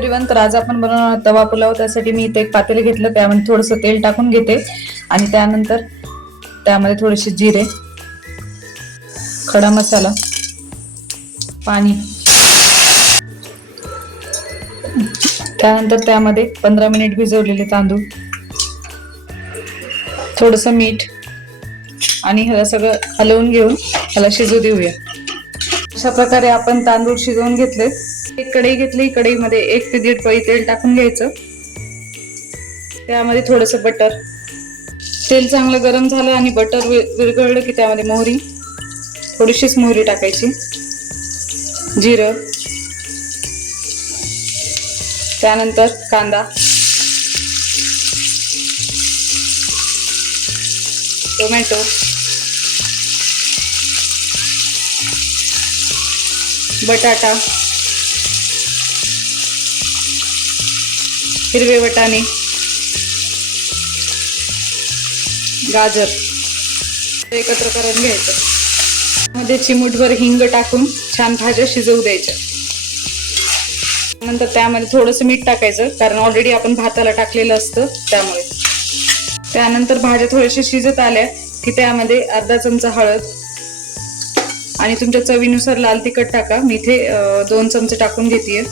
Everyone, तर आज आपण बनवणार तवा पुलाव. त्यासाठी मी इथे एक पातेले घेतलं, त्यामध्ये थोडंसं तेल टाकून घेते आणि त्यानंतर त्यामध्ये थोडेसे जिरे, खडा मसाला, पाणी, त्यानंतर त्यामध्ये 15 मिनिट भिजवलेले तांदूळ, थोडंसं मीठ आणि ह्याला सगळं हलवून घेऊन ह्याला शिजू देऊया. अशा प्रकारे आपण तांदूळ शिजवून घेतले. एक कढई घेतली, कढईमध्ये 1 ते 1.5 पळी तेल टाकून घ्यायचं. त्यामध्ये थोडंसं बटर. तेल चांगलं गरम झालं आणि बटर विरघळलं की त्यामध्ये मोहरी, थोडीशीच मोहरी टाकायची, जिरं, त्यानंतर कांदा, टोमॅटो, बटाटा, हिरवे वाटाणे, गाजर एकत्र करून घ्यायचं. मध्ये चिमूटभर हिंग टाकून छान भाज्या शिजवू द्यायच्या. नंतर त्यामध्ये थोडंसं मीठ टाकायचं, कारण ऑलरेडी आपण भाताला टाकलेलं असतं त्यामुळे. त्यानंतर भाज्या थोड्याशा शिजत आल्या की त्यामध्ये अर्धा चमचा हळद आणि तुमच्या चवीनुसार लाल तिखट टाका. मी इथे 2 चमचे टाकून घेतेय.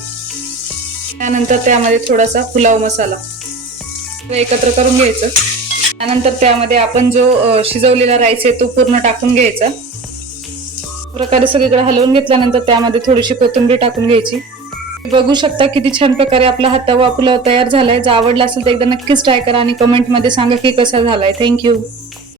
त्यानंतर त्यामध्ये थोडासा पुलाव मसाला एकत्र करून घ्यायचं. त्यानंतर त्यामध्ये आपण जो शिजवलेला राईस आहे तो पूर्ण टाकून घ्यायचा. प्रकारे सगळीकडे हलवून घेतल्यानंतर त्यामध्ये थोडीशी कोथिंबीर टाकून घ्यायची. बघू शकता किती छान प्रकारे आपला हा तवा पुलाव तयार झालाय. जर आवडला असेल तर एकदा नक्कीच ट्राय करा आणि कमेंट मध्ये सांगा की कसा झालाय. थँक्यू.